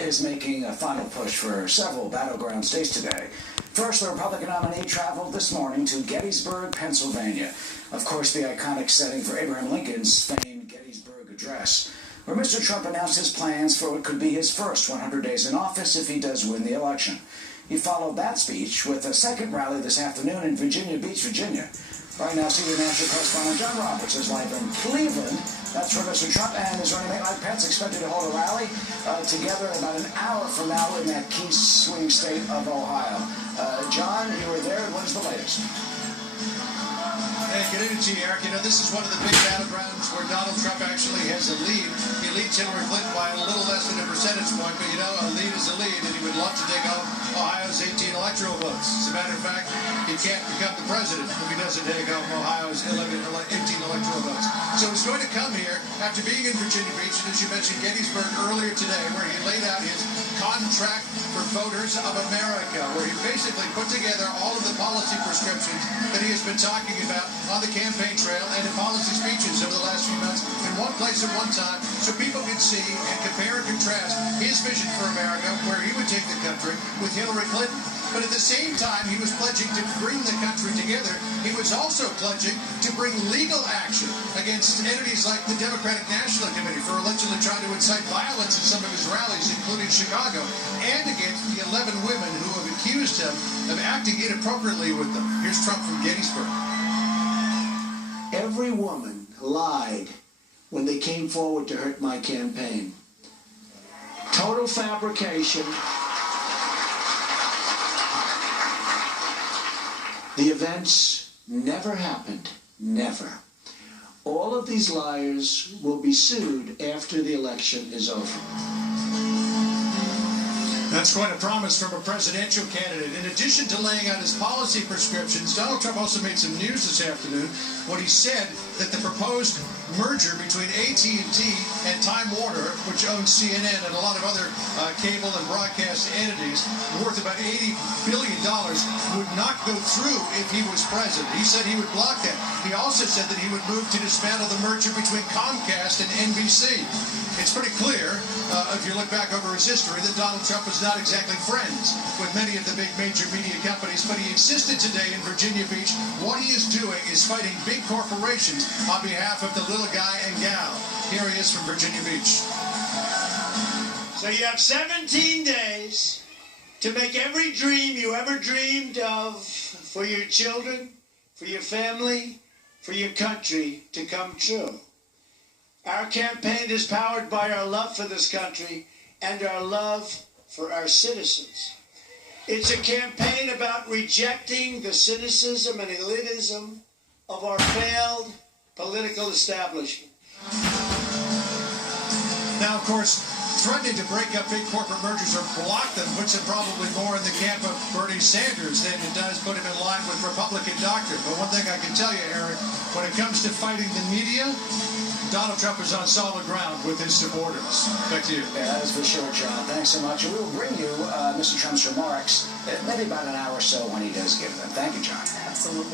is making a final push for several battleground states today. First, the Republican nominee traveled this morning to Gettysburg, Pennsylvania. Of course, the iconic setting for Abraham Lincoln's famed Gettysburg Address, where Mr. Trump announced his plans for what could be his first 100 days in office if he does win the election. He followed that speech with a second rally this afternoon in Virginia Beach, Virginia. Right now, senior national correspondent John Roberts is live in Cleveland. That's where Mr. Trump and his running mate Mike Pence expected to hold a rally together about an hour from now in that key swing state of Ohio. John, you were there. What is the latest? Hey, good evening to you, Eric. You know, this is one of the big battlegrounds where Donald Trump actually has a lead. He leads Hillary Clinton by a little less than a percentage point, but you know, a lead is a lead, and he would love to take home Ohio's 18 electoral votes. As a matter of fact, he can't become the president if he doesn't take home Ohio's 18 electoral votes. So he's going to come here after being in Virginia Beach, and as you mentioned, Gettysburg earlier today, where he laid out his contract for voters of America, where he basically put together all of the policy prescriptions that he has been talking about on the campaign trail and in policy speeches over the last few months in one place at one time, so people can see and compare and contrast his vision for America, where he would take the country, with Hillary Clinton. But at the same time, he was pledging to bring the country together. He was also pledging to bring legal action against entities like the Democratic National Committee for allegedly trying to incite violence in some of his rallies, including Chicago, and against the 11 women who have accused him of acting inappropriately with them. Here's Trump from Gettysburg. Every woman lied when they came forward to hurt my campaign. Total fabrication. The events never happened. Never. All of these liars will be sued after the election is over. That's quite a promise from a presidential candidate. In addition to laying out his policy prescriptions, Donald Trump also made some news this afternoon when he said that the proposed merger between AT&T and Time Warner, which owns CNN and a lot of other cable and broadcast entities, worth about $80 billion, would not go through if he was president. He said he would block that. He also said that he would move to dismantle the merger between Comcast and NBC. It's pretty clear, if you look back over his history, that Donald Trump is not exactly friends with many of the big major media companies, but he insisted today in Virginia Beach what he is doing is fighting big corporations on behalf of the little guy and gal. Here he is from Virginia Beach. So you have 17 days to make every dream you ever dreamed of for your children, for your family, for your country to come true. Our campaign is powered by our love for this country and our love for our citizens. It's a campaign about rejecting the cynicism and elitism of our failed political establishment. Now, of course, threatening to break up big corporate mergers or block them puts him probably more in the camp of Bernie Sanders than it does put him in line with Republican doctrine. But one thing I can tell you, Eric, when it comes to fighting the media, Donald Trump is on solid ground with his supporters. Back to you. Yeah, that is for sure, John. Thanks so much. And we will bring you Mr. Trump's remarks maybe about an hour or so when he does give them. Thank you, John. Absolutely.